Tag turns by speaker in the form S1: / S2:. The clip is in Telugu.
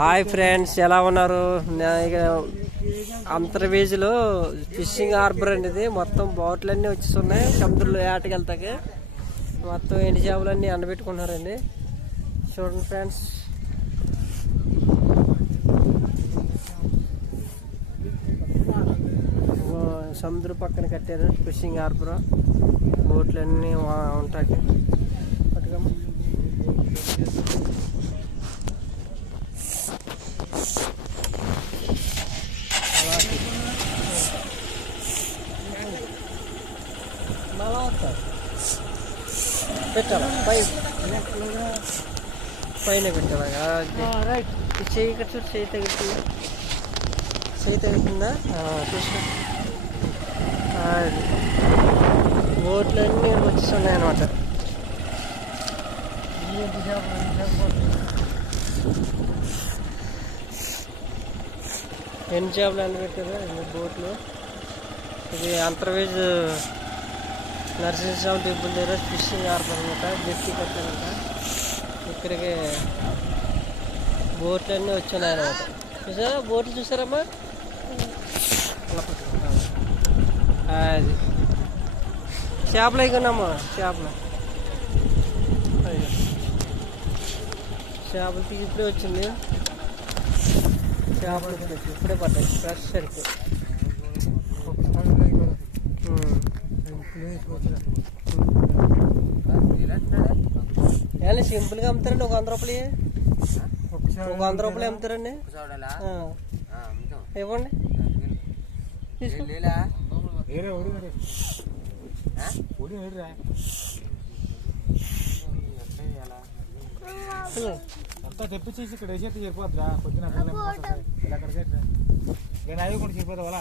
S1: హాయ్ ఫ్రెండ్స్ ఎలా ఉన్నారు? నా ఇక అంతర్వేజ్లో ఫిషింగ్ హార్బర్ అండి ఇది మొత్తం బోట్లు అన్నీ వచ్చేస్తున్నాయి సముద్రంలో ఏటకి వెళ్తాకి మొత్తం ఎండి చేపలన్నీ ఎండబెట్టుకున్నారండి చూడండి ఫ్రెండ్స్. సముద్ర సముద్రం పక్కన కట్టారు ఫిషింగ్ హార్బర్. బోట్లన్నీ ఉంటాయి. పట్టుకోమ్మా. పెట్టాలా? పై పైన పెట్టాలా? రైట్. చెయ్యి ఇక్కడ చూడు చెయ్యి తగ్గుతుందా చెయ్యి తగ్గుతుందా చూసిన అది బోట్లన్నీ వచ్చేస్తున్నాయి అనమాట ఎన్ని చేపలు అని పెట్టారు బోట్లు? ఇది అంతర్వేజ్ నరసింహస్వామి టెంపుల్ దగ్గర ఫిషింగ్ హార్బర్ అనమాట కట్టారంట ఇక్కడికి బోట్లు అన్నీ వచ్చాయి అనమాట. చూసారా? బోట్లు చూసారమ్మా? అది. చేపలు అయిపోయినామ్మా చేపలు. అయ్యో చేపలు తీసి ఇప్పుడే వచ్చింది. చేపలు ఇప్పుడే పడ్డాయి. ఫ్రెష్ సరిపోయి ఏమన్నా సింపుల్గా అమ్ముతారండి ఒక వంద రూపాయలు ఒక వంద రూపాయలు అమ్ముతారండి. ఆ, ఇవ్వండి.
S2: అంతా తెప్పించేసి ఇక్కడ వేసేస్తే సరిపోద్దా పొద్దున ఇలా కడిగేట్రా నేను అవి కూడా వాళ్ళ.